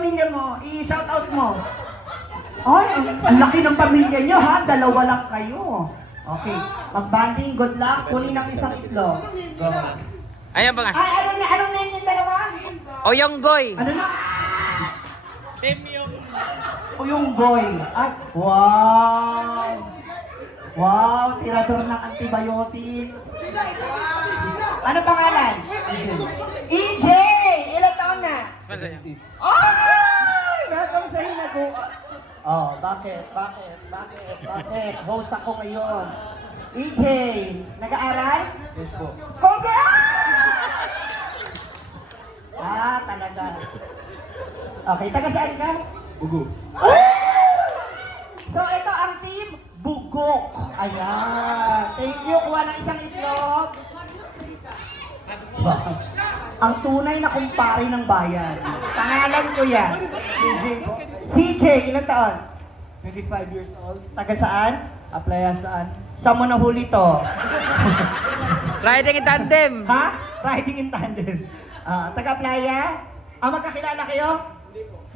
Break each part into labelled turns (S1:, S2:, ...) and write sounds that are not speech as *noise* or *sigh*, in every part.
S1: pamilya mo? I-shout out mo. Ay, ang, laki ng pamilya nyo ha. Dalawa lang kayo. Okay. Mag-banding. Good luck. Kunin ang isang itlog. Go.
S2: Ayan ba nga?
S1: Ay, ano na? Anong name yung dalawa?
S2: O yung goy.
S1: Ano na? O yung boy. At wow! Wow, tirador ng antibiotic. Ano pangalan? EJ! Ilan taon na? Ay! Welcome sa Hinago. Oh, bakit? Bakit? Bakit? Bakit? Host ako ngayon. EJ, nag-aaral?
S3: Yes po.
S1: Congrats! Ah, talaga. Okay, taga saan ka?
S3: Ugo.
S1: So, ito ang team Bugok. Ayan. Thank you. Kuha ng isang itlog. Ang tunay na kumpare ng bayan. Pangalan ko yan. CJ, ilang taon?
S3: 25 years old.
S1: Taga saan?
S3: Apply saan?
S1: Saan mo nahuli to? *laughs*
S2: Riding in tandem.
S1: Ha? Riding in tandem. Ah, taga playa? Ah, magkakilala kayo?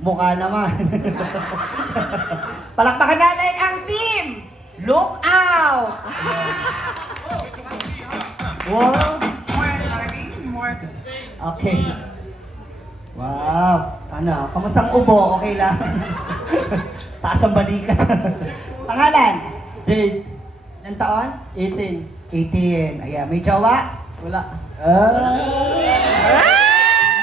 S1: Mukha naman. *laughs* Palakpakan natin ang team! Look out! *laughs* wow! Okay. Wow! Ano? Kamusta ang ubo? Okay lang? *laughs* Taas ang balikat. Pangalan?
S3: Jade.
S1: Ilang taon?
S3: 18.
S1: 18. Ayan, may jowa?
S3: Wala.
S1: Ah!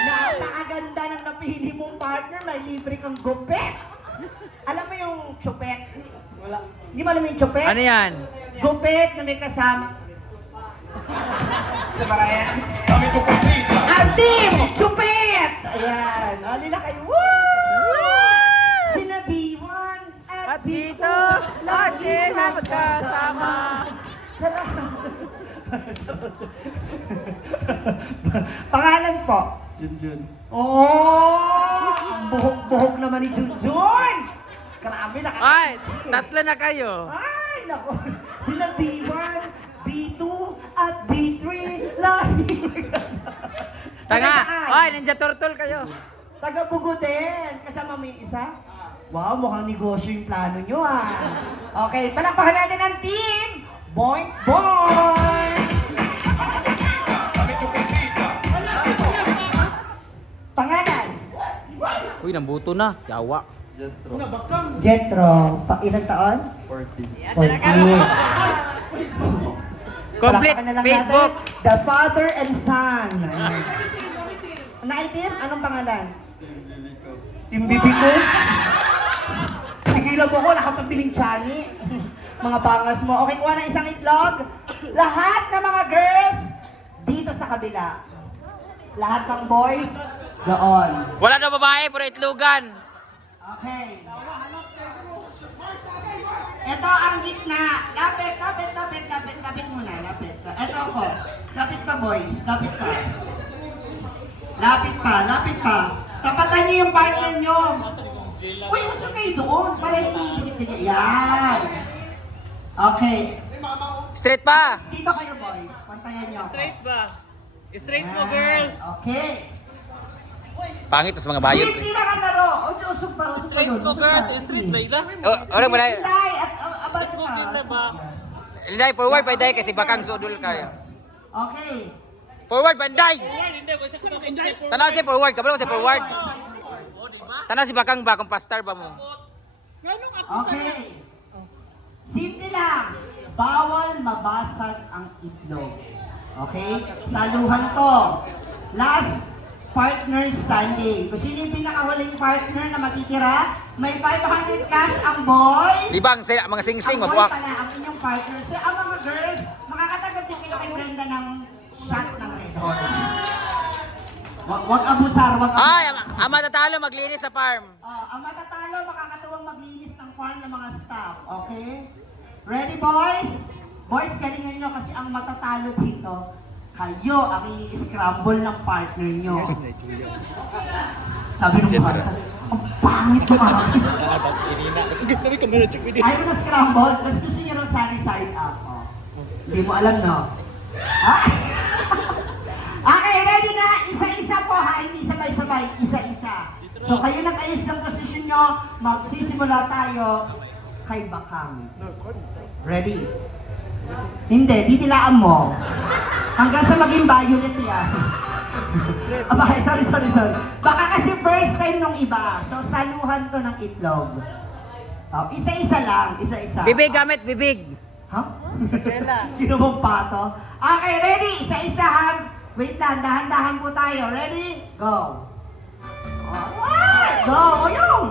S1: Napakaganda ng napili mong partner, may libre kang gupet. Alam mo yung chupet?
S3: Wala.
S1: Hindi mo alam yung chupet?
S2: Ano yan?
S1: Gupet na may kasama. Ang team! Chupet! Ayan. Ali na kayo. Woo! Sina B1 at
S2: At dito, lagi na magkasama.
S1: Salamat. *laughs* Pangalan po?
S3: Junjun.
S1: Oh! Ang buhok-buhok naman ni Junjun! Grabe na
S2: Ay, tatlo na kayo.
S1: Ay, nako. Sila B1, B2, at B3. Lahi.
S2: Tanga. Ay, Ninja Turtle kayo.
S1: Taga Bugo din. Kasama mo yung isa? Wow, mukhang negosyo yung plano nyo ah. Okay, palakpakan natin ang team. Boink, boink! Pangalan?
S2: Uy, nambuto na. Yawa.
S3: Jetro.
S1: Jetro. Pa ilang taon?
S3: 40.
S1: 40. *laughs*
S2: Complete Facebook.
S1: The father and son. Naitim, anong pangalan? Team Bibi ko. Sigilan mo ko, nakapabiling chani. Mga pangas mo. Okay, kuha na isang itlog. Lahat ng mga girls, dito sa kabila. Lahat ng boys, doon.
S2: Wala na babae, puro itlugan.
S1: Okay. Ito ang gitna. Lapit, lapit, lapit, lapit, lapit muna. Lapit. Ito ako. Lapit ka, boys. Lapit ka. Lapit pa, lapit pa. Tapatan niyo yung partner niyo. Uy, uso kayo doon. Para hindi hindi- Yan. Okay.
S2: Straight pa.
S1: Dito kayo, boys. Pantayan niyo ako.
S4: ba? Straight
S1: Yan. Okay.
S2: Pangit sa mga bayot.
S1: Simple lang ang laro. Usog pa, usog pa
S4: Straight mo, girls.
S1: pa.
S4: Straight, Layla.
S2: Oh, orang mo na.
S1: Hinday at uh,
S4: na
S1: pa.
S4: ba?
S2: Liday, forward pa day kasi bakang sudol kayo.
S1: Okay.
S2: Forward, banday!
S4: Hindi, wala siya kung
S2: Tanaw si forward, kabalo si forward.
S4: O, di ba?
S2: Tanaw si bakang bakang pastar ba mo?
S1: Okay. Simple lang. Bawal mabasag ang itlog. Okay? Saluhan to. Last partner standing. Kung sino yung pinakahuling partner na matitira, may 500 cash ang boys.
S2: Libang sila, mga singsing,
S1: ang boys
S2: mabuak.
S1: pala ang inyong partner. So, ang mga girls, makakatanggap din kayo kay Brenda ng shot ng Red Hot. Wag, wag abusar, wag abusar.
S2: Ay, ang, ang matatalo maglinis sa farm.
S1: Ah, ang matatalo, makakatuwang maglinis ng farm ng mga staff. Okay? Ready, boys? Boys, galingan nyo kasi ang matatalo dito, kayo ang i-scramble ng partner nyo. Sabi ng partner, ang pangit ah. Ayaw na scramble, tapos gusto nyo ng sunny side up. Oh. Hindi mo alam, no? Ha? *laughs* okay, ready na? Isa-isa po ha, hindi sabay-sabay. Isa-isa. So, kayo nag-ayos ng posisyon nyo, magsisimula tayo kay Bakang. Ready? Hindi, ditilaan mo. Hanggang sa maging violet yan. Aba, sorry, sorry, sorry. Baka kasi first time nung iba. So, saluhan to ng itlog. Oh, isa-isa lang, isa-isa.
S2: Bibig gamit, bibig.
S1: Ha? *laughs* Sino bang pato? Okay, ready? Isa-isa ha? Wait lang, dahan-dahan po tayo. Ready? Go. Alright! Go, yung!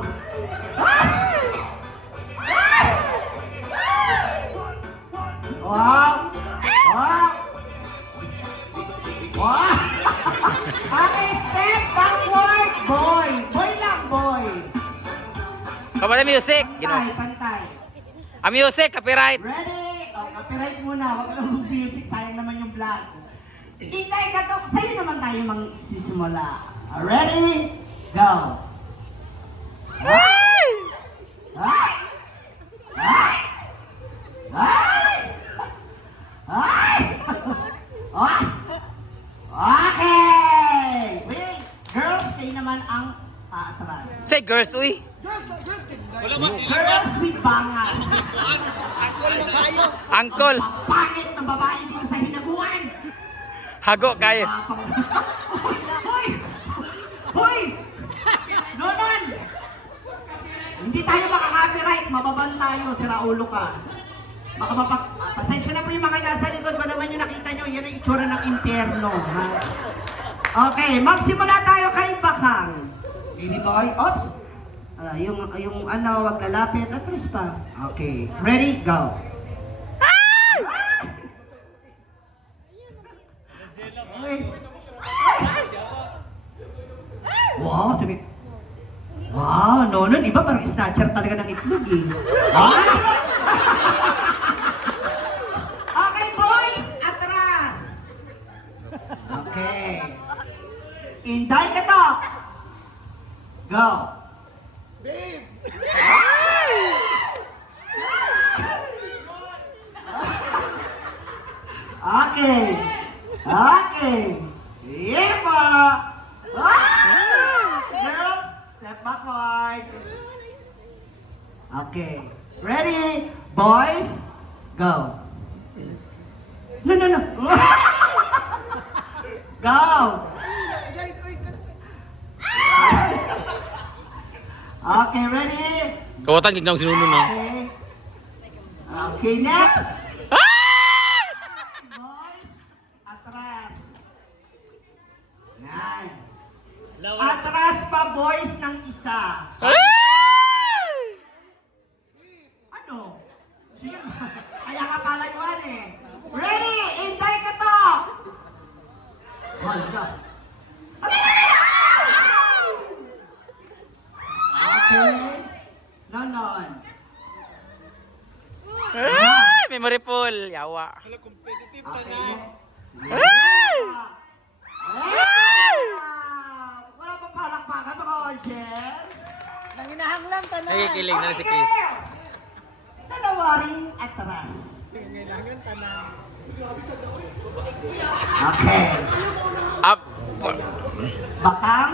S1: Wow! Wow! Wow! okay, step backward, boy! Boy lang, boy!
S2: Kapatid music.
S1: Pantay, pantay.
S2: Ang music, copyright.
S1: Ready? O, copyright muna. Huwag ka naman music. Sayang naman yung vlog. Itay ka to. Sa'yo naman tayo magsisimula. Ah, Ready? Go. Ay! Ay! Ay! Ay! Ah! Okay! Wait! Girls, kayo naman ang aatras.
S2: Say girls, uy.
S4: Wala ba?
S1: Girls with bangas.
S2: Angkol.
S1: Ang pangit ng babae dito sa hinaguan.
S2: Hago kayo.
S1: Hoy! Hoy! Nonon! Hindi tayo makaka-copyright. Mababan tayo. Sira ulo ka. Baka mapak... ah, Pasensya na po yung mga nasa likod ko naman yung nakita nyo. Yan ang itsura ng impyerno. Ha? Okay, magsimula tayo kay Bakang. Baby boy, oops. Ah, yung, yung ano, wag lalapit. At least pa. Okay, ready, go. Ay! Wow, sabi. Wow, no, nun, iba parang snatcher talaga ng itlog eh. Ah! okay, boys, atras. Okay. Inday ka to. Go. Okay. Okay. Yepa. Ah! Girls, step backward. Okay. Ready? Boys, go. No, no, no. go. Okay, ready?
S2: Kawatan gignaw sinunod no.
S1: Okay. Okay, next. Boys, atras. Yan. Atras pa boys ng isa. Ano? Sige. Kaya ka palayuan eh. Ready? Intay ka to! Okay. Nonon.
S2: Ay, memory full. Yawa.
S1: Okay. Ah! Wala pa palakpakan mga audience?
S2: Nakikilig na si Chris.
S1: Dalawa rin atras. Okay.
S2: Up.
S1: Bakang.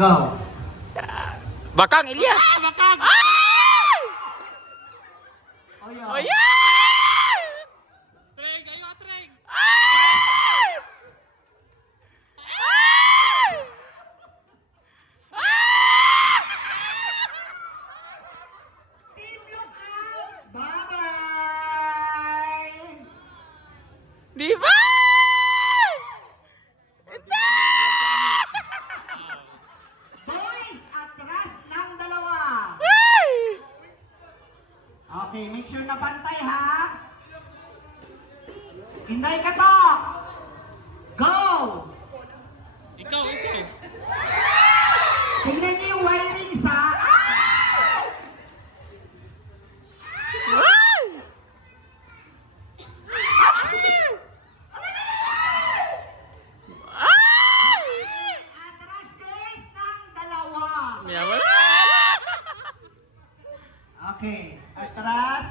S1: Go.
S2: Bakang Ilyas. Bakang.
S1: Oyo.
S2: Oh yeah!
S4: Treng, ayo atreng.
S1: Team look out. Bye-bye.
S2: Di ba?
S1: Boys, atras ng dalawa. Okay, make sure na pantay ha. Hinday ka to. Go!
S4: Ikaw, ikaw.
S1: Tingnan niyo yung wiring sa... Ah! Atras guys ng dalawa.
S2: Yawa.
S1: Okay, atras.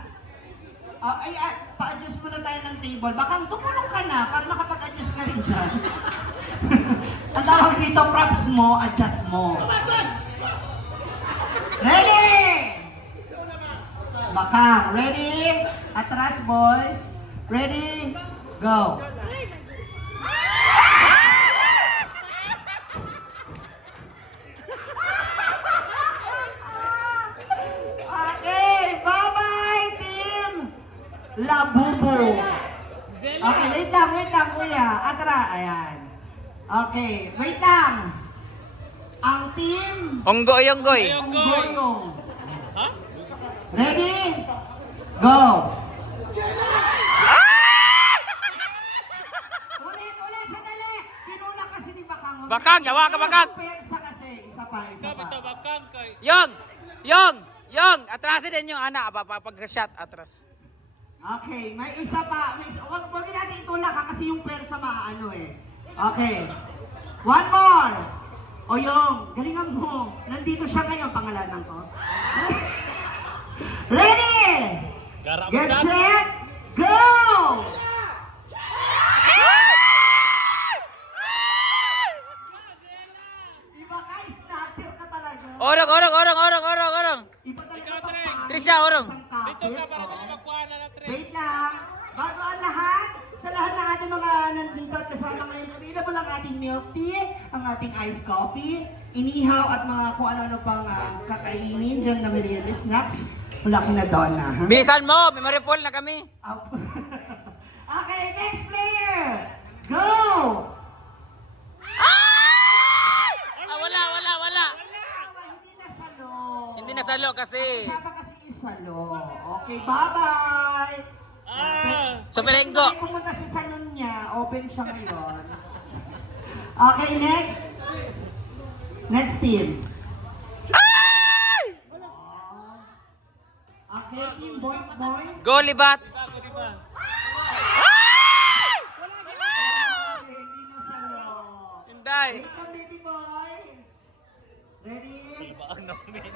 S1: Oh, ay, ay, pa-adjust muna tayo ng table. Baka tumulong ka na para makapag-adjust ka rin dyan. *laughs* Ang tawag dito, props mo, adjust mo. Ready? Bakang, ready? Atras, boys. Ready? Go. Okay, bye-bye, team! Labubo. Okay, wait lang, wait lang, kuya. Atra, ayan. Okay, wait lang. Ang team,
S5: Onggoy, onggoy.
S4: Ayong
S1: ang
S4: goy.
S1: goyong.
S4: Ha?
S1: Ready? Go! Ulit, ulit, sandali! Pinula kasi ni Bakang.
S5: Bakang, yawa ka, Bakang.
S1: Persa kasi, isa pa, isa pa.
S4: ito, bakang kay.
S5: Yong! Yong! Yong! Atrasin din yung anak. Pa- Pag-shot, atras.
S1: Okay, may isa pa. May isa. Huwag, huwag natin itulak ha, kasi yung persa maano eh. Okay. One more. O yung, galingan mo. Nandito siya ngayon, pangalanan ko. *laughs* Ready?
S4: Gara
S1: Get set, go!
S5: Orong, orong, orong, orong, orong, orong. Trisha, orong.
S1: Ng
S4: Dito ka para dali magkuha na na tre.
S1: Wait lang. Bago ang lahat, sa lahat ng ating mga nandito at kasama ngayon, available ang ating milk tea, ang ating iced coffee, inihaw at mga kung ano-ano pang ah, kakainin dyan na merienda snacks. Wala ko na doon na. ha?
S5: Bilisan mo, memory full na kami. *laughs*
S1: Okay, next player. Go!
S5: Ah, wala, wala, wala.
S1: Hindi na salo.
S5: Hindi nasalo kasi.
S1: Okay, bye-bye.
S4: Ah!
S5: Superenggo.
S1: Kung pumunta sa salon niya, open siya ngayon. Okay, next. Next team. Okay, team boy, boy.
S5: Go, libat.
S4: Bago, di ba?
S1: Okay, hindi na salo.
S5: Hinday.
S1: Wait lang, baby boy. Ready?
S4: Baang namin.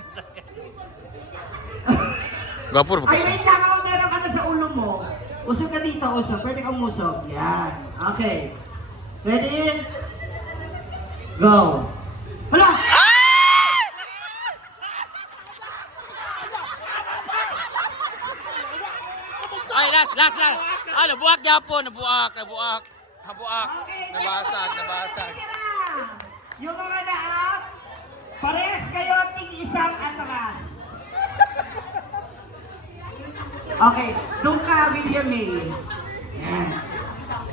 S5: Gapur,
S1: Ay, wait lang ako, meron ka na sa ulo mo. Usog ka dito, usog. Pwede kang umusog. Yan. Okay. Ready? Go. Wala!
S5: Ay, last, last, last. Ah, nabuak Japon, nabuak, nabuak. Nabuak.
S1: Okay,
S5: Nabasag, nabasag.
S1: Yung mga naap, parehas kayo ting isang atras. *laughs* Okay, doon ka, William May. Yan.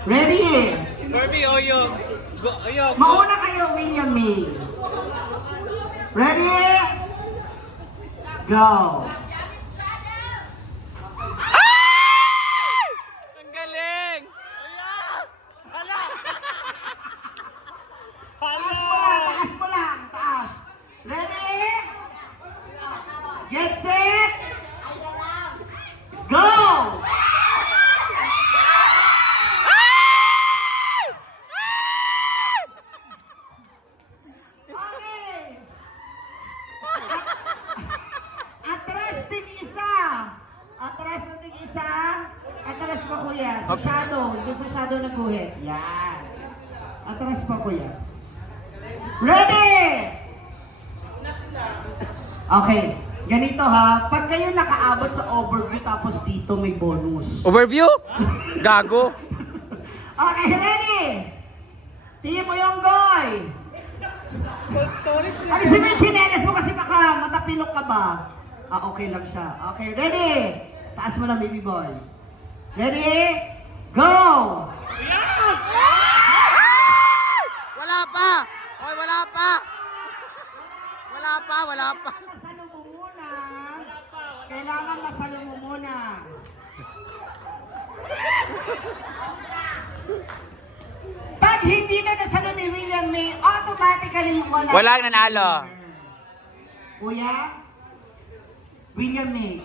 S1: Ready?
S4: Kirby, oyong. Go, oyong. go.
S1: Mauna kayo, William May. Ready? Go.
S5: Ang galing.
S1: Taas mo lang, taas mo lang, taas. Ready? Get set. Go! Okay. Atras din isa. Atras na din isa. Atras pa kuya. Sa shadow. Doon sa shadow na guhit. Yan. Atras pa kuya. Ready! Okay. Ganito ha. Pag kayo nakaabot sa overview tapos dito may bonus.
S5: Overview? Gago. *laughs*
S1: Okay, ready? Tingin mo yung goy. Ano si may chinelas mo kasi baka matapilok ka ba? Ah, okay lang siya. Okay, ready? Taas mo lang, baby boy. Ready? Go!
S5: Wala pa. Oy, wala pa. Wala pa, wala pa.
S1: Masalo mo muna. Kailangan masalo mo muna. Pag hindi na nasalo ni William May, automatically wala.
S5: Walang nanalo.
S1: Kuya, William May.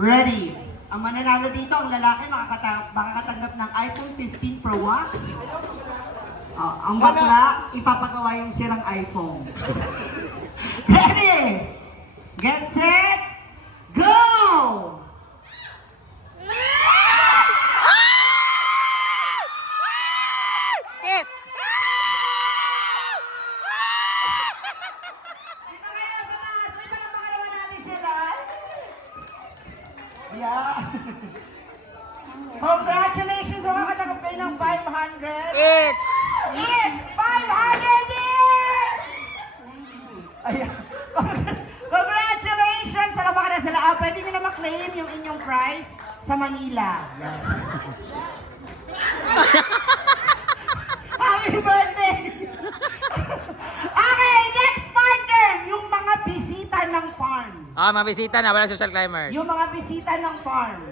S1: Ready. Ang mananalo dito, ang lalaki makakata- makakatanggap ng iPhone 15 Pro Max. Oh, ang bakla, ipapagawa yung sirang iPhone. *laughs* Ready? Get set, Congratulations! Makakatanggap kayo ng 500.
S5: It's!
S1: Yes! 500 each! Ayan. Congratulations! Sa kapakala sila. Ah, pwede nyo na maklaim yung inyong prize sa Manila. *laughs* Happy birthday! okay, next partner! Yung mga bisita ng farm.
S5: Ah, mabisita na. Walang social climbers.
S1: Yung mga bisita ng farm.